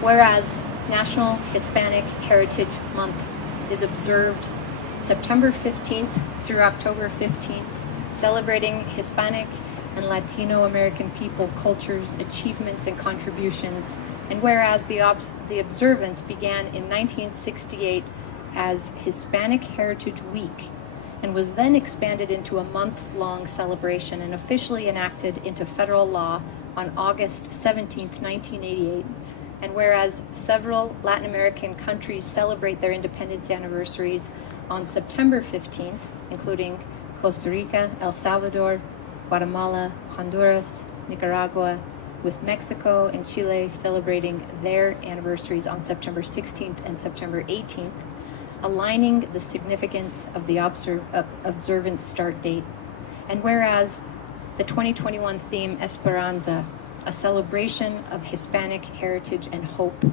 Whereas National Hispanic Heritage Month is observed September 15th through October 15th, celebrating Hispanic and Latino American people, cultures, achievements, and contributions. And whereas the observance began in 1968 as Hispanic Heritage Week and was then expanded into a month-long celebration and officially enacted into federal law on August 17, 1988. And whereas several Latin American countries celebrate their independence anniversaries on September 15th, including Costa Rica, El Salvador, Guatemala, Honduras, Nicaragua, with Mexico and Chile celebrating their anniversaries on September 16th and September 18th, aligning the significance of the observance start date. And whereas the 2021 theme Esperanza, a celebration of Hispanic heritage and hope,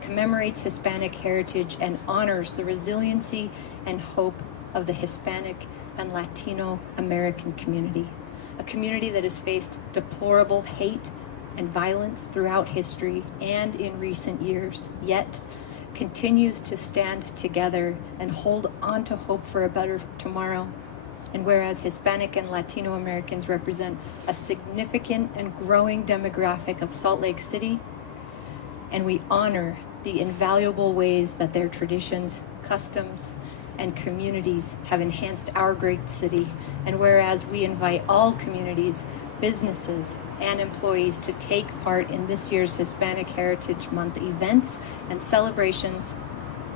commemorates Hispanic heritage and honors the resiliency and hope of the Hispanic and Latino American community, a community that has faced deplorable hate and violence throughout history and in recent years, yet continues to stand together and hold on to hope for a better tomorrow. And whereas Hispanic and Latino Americans represent a significant and growing demographic of Salt Lake City, and we honor the invaluable ways that their traditions, customs, and communities have enhanced our great city, and whereas we invite all communities, businesses, and employees to take part in this year's Hispanic Heritage Month events and celebrations,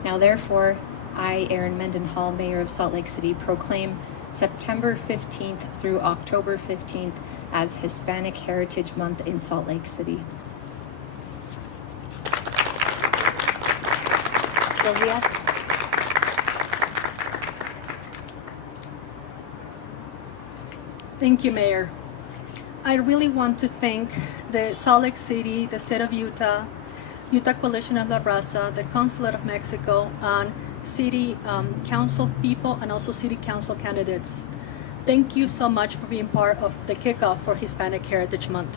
now therefore, I, Erin Mendenhall, Mayor of Salt Lake City, proclaim September 15th through October 15th as Hispanic Heritage Month in Salt Lake City. Sylvia? Thank you, Mayor. I really want to thank the Salt Lake City, the state of Utah, Utah Coalition of La Raza, the Consulate of Mexico, and City Council people and also City Council candidates. Thank you so much for being part of the kickoff for Hispanic Heritage Month.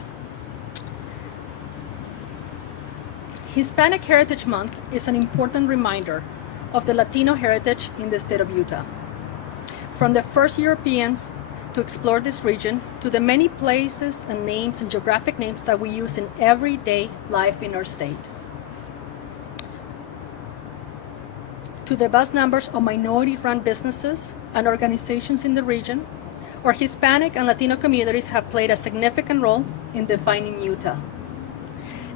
Hispanic Heritage Month is an important reminder of the Latino heritage in the state of Utah. From the first Europeans to explore this region, to the many places and names and geographic names that we use in everyday life in our state, to the vast numbers of minority-run businesses and organizations in the region, where Hispanic and Latino communities have played a significant role in defining Utah.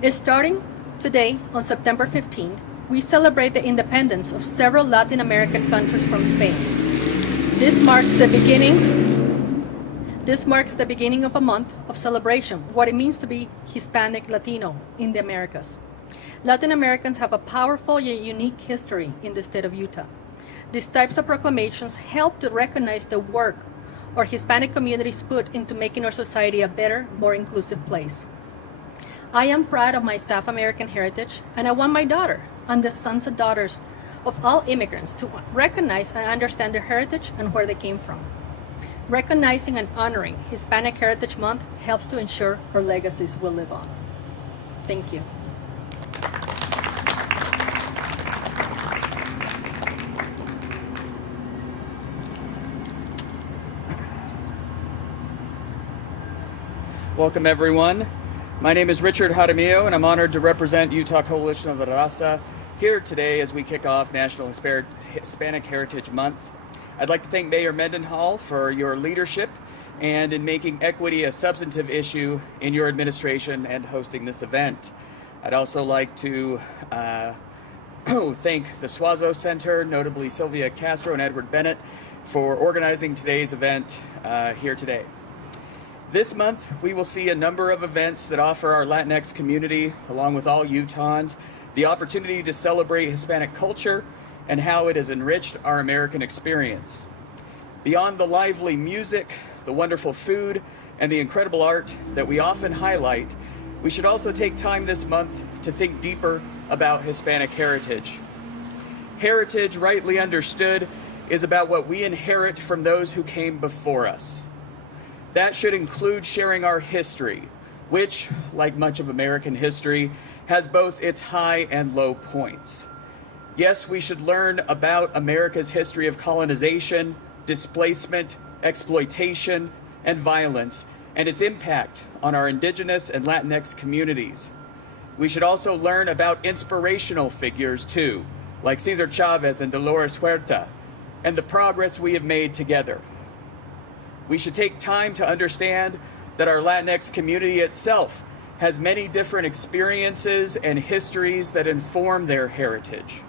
Starting today, on September 15, we celebrate the independence of several Latin American countries from Spain. This marks the beginning of a month of celebration, what it means to be Hispanic Latino in the Americas. Latin Americans have a powerful yet unique history in the state of Utah. These types of proclamations help to recognize the work our Hispanic communities put into making our society a better, more inclusive place. I am proud of my South American heritage, and I want my daughter and the sons and daughters of all immigrants to recognize and understand their heritage and where they came from. Recognizing and honoring Hispanic Heritage Month helps to ensure our legacies will live on. Thank you. Welcome, everyone. My name is Richard Jaramillo, and I'm honored to represent Utah Coalition of La Raza here today as we kick off National Hispanic Heritage Month. I'd like to thank Mayor Mendenhall for your leadership and in making equity a substantive issue in your administration and hosting this event. I'd also like to thank the Suazo Center, notably Sylvia Castro and Edward Bennett, for organizing today's event here today. This month, we will see a number of events that offer our Latinx community, along with all Utahns, the opportunity to celebrate Hispanic culture and how it has enriched our American experience. Beyond the lively music, the wonderful food, and the incredible art that we often highlight, we should also take time this month to think deeper about Hispanic heritage. Heritage, rightly understood, is about what we inherit from those who came before us. That should include sharing our history, which, like much of American history, has both its high and low points. Yes, we should learn about America's history of colonization, displacement, exploitation, and violence, and its impact on our indigenous and Latinx communities. We should also learn about inspirational figures too, like Cesar Chavez and Dolores Huerta, and the progress we have made together. We should take time to understand that our Latinx community itself has many different experiences and histories that inform their heritage.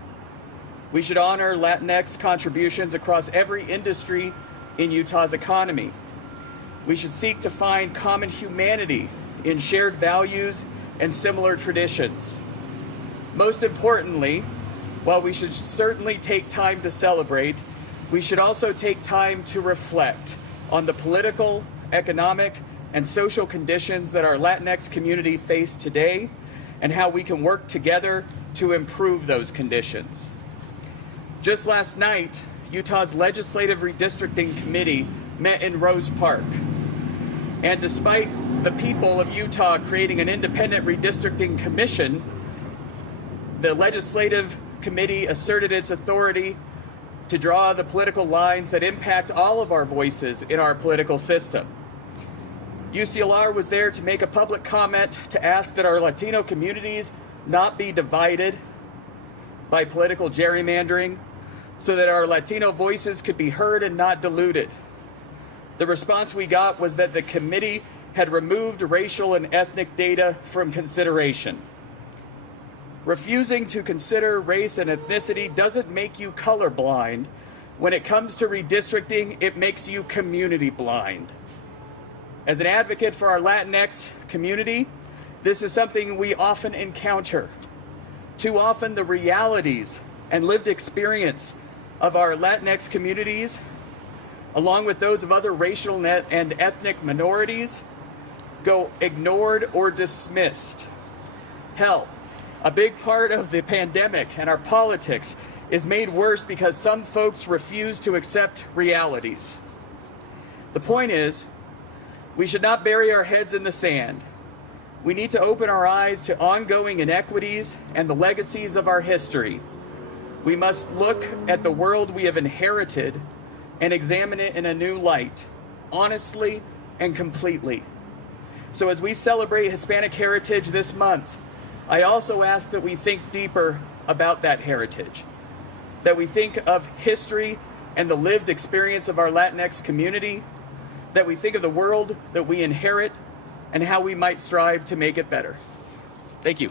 We should honor Latinx contributions across every industry in Utah's economy. We should seek to find common humanity in shared values and similar traditions. Most importantly, while we should certainly take time to celebrate, we should also take time to reflect on the political, economic, and social conditions that our Latinx community face today and how we can work together to improve those conditions. Just last night, Utah's Legislative Redistricting Committee met in Rose Park. And despite the people of Utah creating an independent redistricting commission, the Legislative Committee asserted its authority to draw the political lines that impact all of our voices in our political system. UCLR was there to make a public comment to ask that our Latino communities not be divided by political gerrymandering, so that our Latino voices could be heard and not diluted. The response we got was that the committee had removed racial and ethnic data from consideration. Refusing to consider race and ethnicity doesn't make you colorblind. When it comes to redistricting, it makes you community blind. As an advocate for our Latinx community, this is something we often encounter. Too often, the realities and lived experience of our Latinx communities, along with those of other racial and ethnic minorities, go ignored or dismissed. Hell, a big part of the pandemic and our politics is made worse because some folks refuse to accept realities. The point is, we should not bury our heads in the sand. We need to open our eyes to ongoing inequities and the legacies of our history. We must look at the world we have inherited and examine it in a new light, honestly and completely. So as we celebrate Hispanic Heritage this month, I also ask that we think deeper about that heritage, that we think of history and the lived experience of our Latinx community, that we think of the world that we inherit and how we might strive to make it better. Thank you.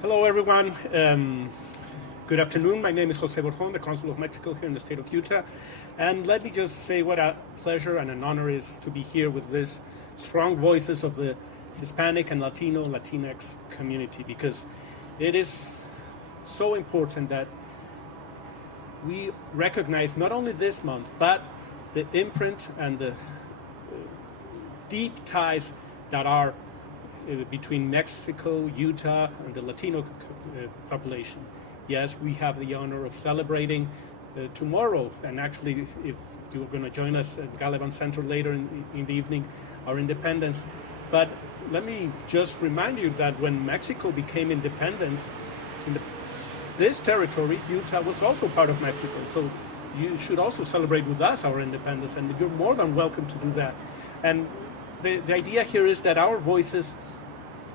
Hello, everyone. Good afternoon. My name is Jose Borjon, the Consul of Mexico here in the state of Utah. And let me just say what a pleasure and an honor is to be here with these strong voices of the Hispanic and Latinx community, because it is so important that we recognize not only this month, but the imprint and the deep ties that are between Mexico, Utah, and the Latino population. Yes, we have the honor of celebrating tomorrow, and actually, if you're going to join us at Gallivan Center later in the evening, our independence. But let me just remind you that when Mexico became independent, this territory, Utah, was also part of Mexico. So you should also celebrate with us our independence, and you're more than welcome to do that. And the idea here is that our voices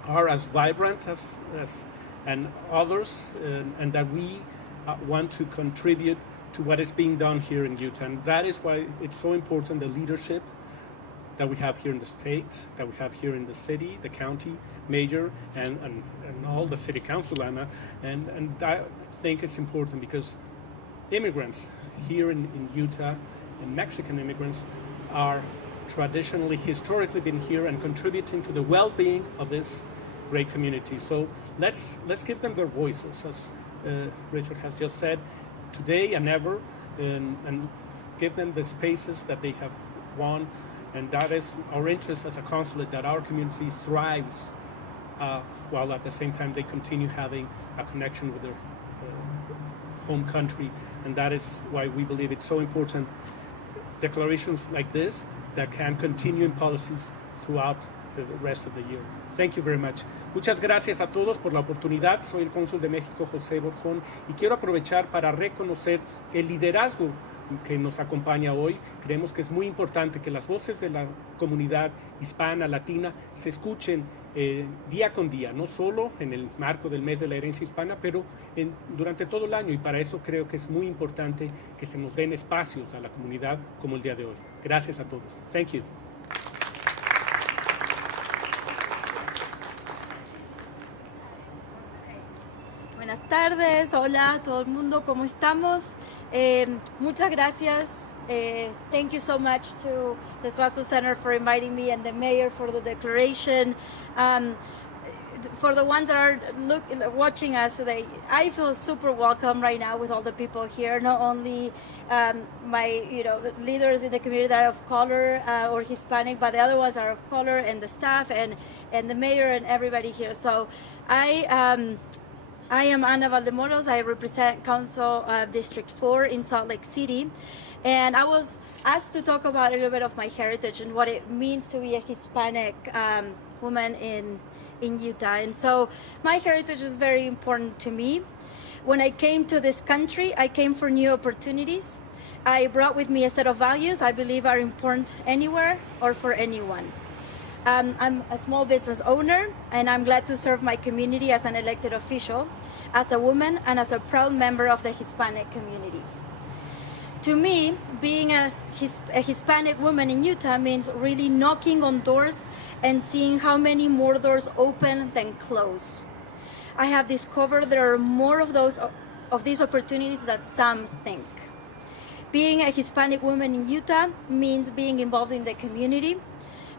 are as vibrant as and others, and that we want to contribute to what is being done here in Utah. And that is why it's so important, the leadership that we have here in the state, that we have here in the city, the county mayor, and all the city council, Anna. And I think it's important because immigrants here in Utah, and Mexican immigrants, are traditionally, historically been here and contributing to the well-being of this great community. So let's give them their voices, as Richard has just said, today and ever, and give them the spaces that they have won. And that is our interest as a consulate, that our community thrives while at the same time they continue having a connection with their home country. And that is why we believe it's so important, declarations like this that can continue in policies throughout the rest of the year. Thank you very much. Muchas gracias a todos por la oportunidad. Soy el cónsul de México, José Borjón, y quiero aprovechar para reconocer el liderazgo que nos acompaña hoy. Creemos que es muy importante que las voces de la comunidad hispana, latina, se escuchen día con día, no solo en el marco del mes de la herencia hispana, pero durante todo el año, y para eso creo que es muy importante que se nos den espacios a la comunidad como el día de hoy. Gracias a todos. Thank you. Buenas tardes, hola a todo el mundo, ¿cómo estamos? Muchas gracias. Thank you so much to the Suazo Center for inviting me and the mayor for the declaration. For the ones that are watching us today, I feel super welcome right now with all the people here. Not only my leaders in the community that are of color or Hispanic, but the other ones are of color, and the staff and the mayor and everybody here. So I am Ana Valdemoros. I represent Council District 4 in Salt Lake City. And I was asked to talk about a little bit of my heritage and what it means to be a Hispanic woman in Utah. And so my heritage is very important to me. When I came to this country, I came for new opportunities. I brought with me a set of values I believe are important anywhere or for anyone. I'm a small business owner, and I'm glad to serve my community as an elected official, as a woman, and as a proud member of the Hispanic community. To me, being a Hispanic woman in Utah means really knocking on doors and seeing how many more doors open than close. I have discovered there are more of these opportunities than some think. Being a Hispanic woman in Utah means being involved in the community,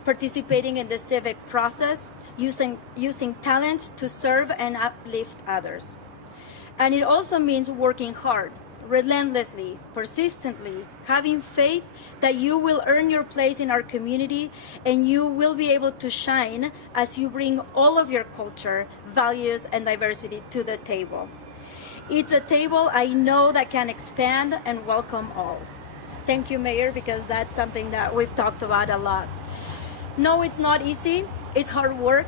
participating in the civic process, using talents to serve and uplift others. And it also means working hard, relentlessly, persistently, having faith that you will earn your place in our community and you will be able to shine as you bring all of your culture, values, and diversity to the table. It's a table I know that can expand and welcome all. Thank you, Mayor, because that's something that we've talked about a lot. No, it's not easy. It's hard work.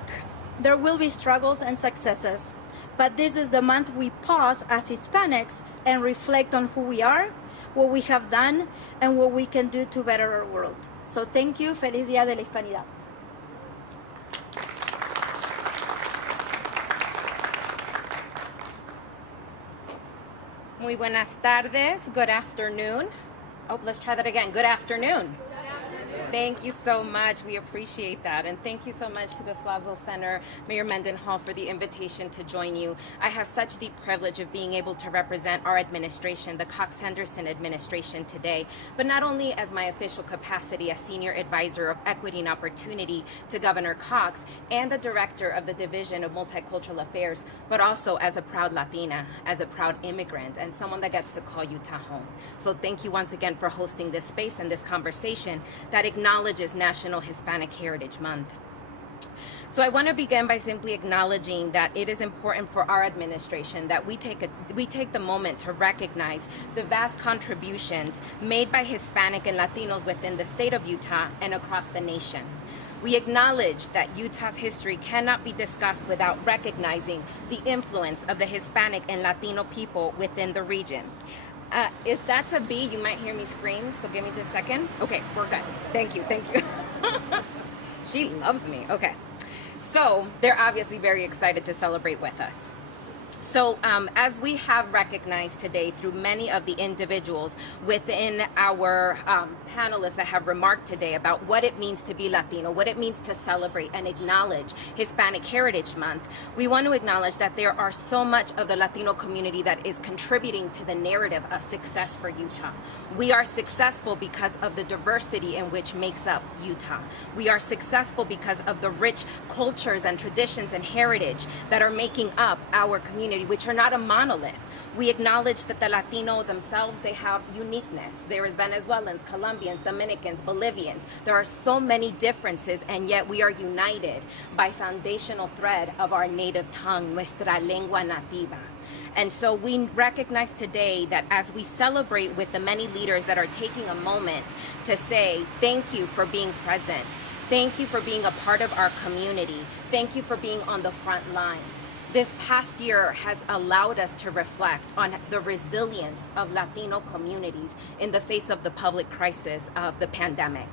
There will be struggles and successes. But this is the month we pause as Hispanics and reflect on who we are, what we have done, and what we can do to better our world. So thank you. Feliz Día de la Hispanidad. Muy buenas tardes. Good afternoon. Oh, let's try that again. Good afternoon. Thank you so much. We appreciate that. And thank you so much to the Suazo Center, Mayor Mendenhall, for the invitation to join you. I have such deep privilege of being able to represent our administration, the Cox-Henderson administration today, but not only as my official capacity as Senior Advisor of Equity and Opportunity to Governor Cox and the Director of the Division of Multicultural Affairs, but also as a proud Latina, as a proud immigrant, and someone that gets to call Utah home. So thank you once again for hosting this space and this conversation that acknowledges National Hispanic Heritage Month. So I want to begin by simply acknowledging that it is important for our administration that we take the moment to recognize the vast contributions made by Hispanic and Latinos within the state of Utah and across the nation. We acknowledge that Utah's history cannot be discussed without recognizing the influence of the Hispanic and Latino people within the region. If that's a B, you might hear me scream, so give me just a second. Okay, we're good. Thank you. She loves me. Okay. So they're obviously very excited to celebrate with us. So as we have recognized today through many of the individuals within our panelists that have remarked today about what it means to be Latino, what it means to celebrate and acknowledge Hispanic Heritage Month, we want to acknowledge that there are so much of the Latino community that is contributing to the narrative of success for Utah. We are successful because of the diversity in which makes up Utah. We are successful because of the rich cultures and traditions and heritage that are making up our community which are not a monolith. We acknowledge that the Latino themselves, they have uniqueness. There is Venezuelans, Colombians, Dominicans, Bolivians. There are so many differences, and yet we are united by foundational thread of our native tongue, nuestra lengua nativa. And so we recognize today that as we celebrate with the many leaders that are taking a moment to say, thank you for being present. Thank you for being a part of our community. Thank you for being on the front lines. This past year has allowed us to reflect on the resilience of Latino communities in the face of the public crisis of the pandemic.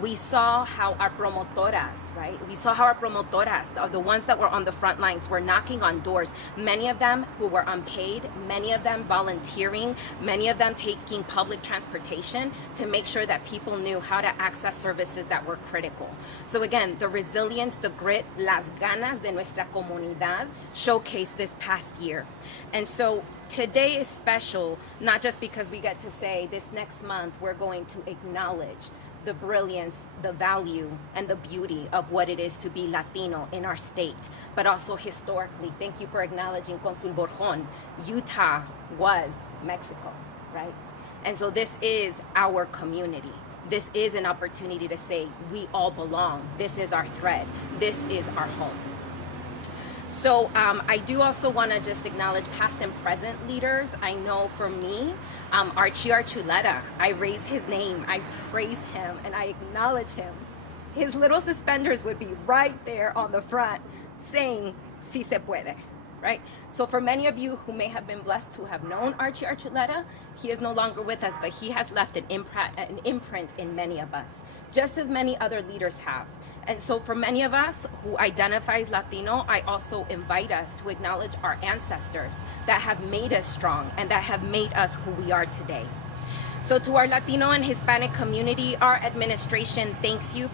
We saw how our promotoras, right? We saw how our promotoras, the ones that were on the front lines, were knocking on doors. Many of them who were unpaid, many of them volunteering, many of them taking public transportation to make sure that people knew how to access services that were critical. So again, the resilience, the grit, las ganas de nuestra comunidad showcased this past year. And so today is special, not just because we get to say this next month we're going to acknowledge the brilliance, the value, and the beauty of what it is to be Latino in our state, but also historically. Thank you for acknowledging Consul Borjon. Utah was Mexico, right? And so this is our community. This is an opportunity to say we all belong. This is our thread. This is our home. So I do also want to just acknowledge past and present leaders. I know for me, Archie Archuleta, I raise his name, I praise him, and I acknowledge him. His little suspenders would be right there on the front saying, si se puede, right? So for many of you who may have been blessed to have known Archie Archuleta, he is no longer with us, but he has left an imprint in many of us, just as many other leaders have. And so for many of us who identify as Latino, I also invite us to acknowledge our ancestors that have made us strong and that have made us who we are today. So to our Latino and Hispanic community, our administration thanks you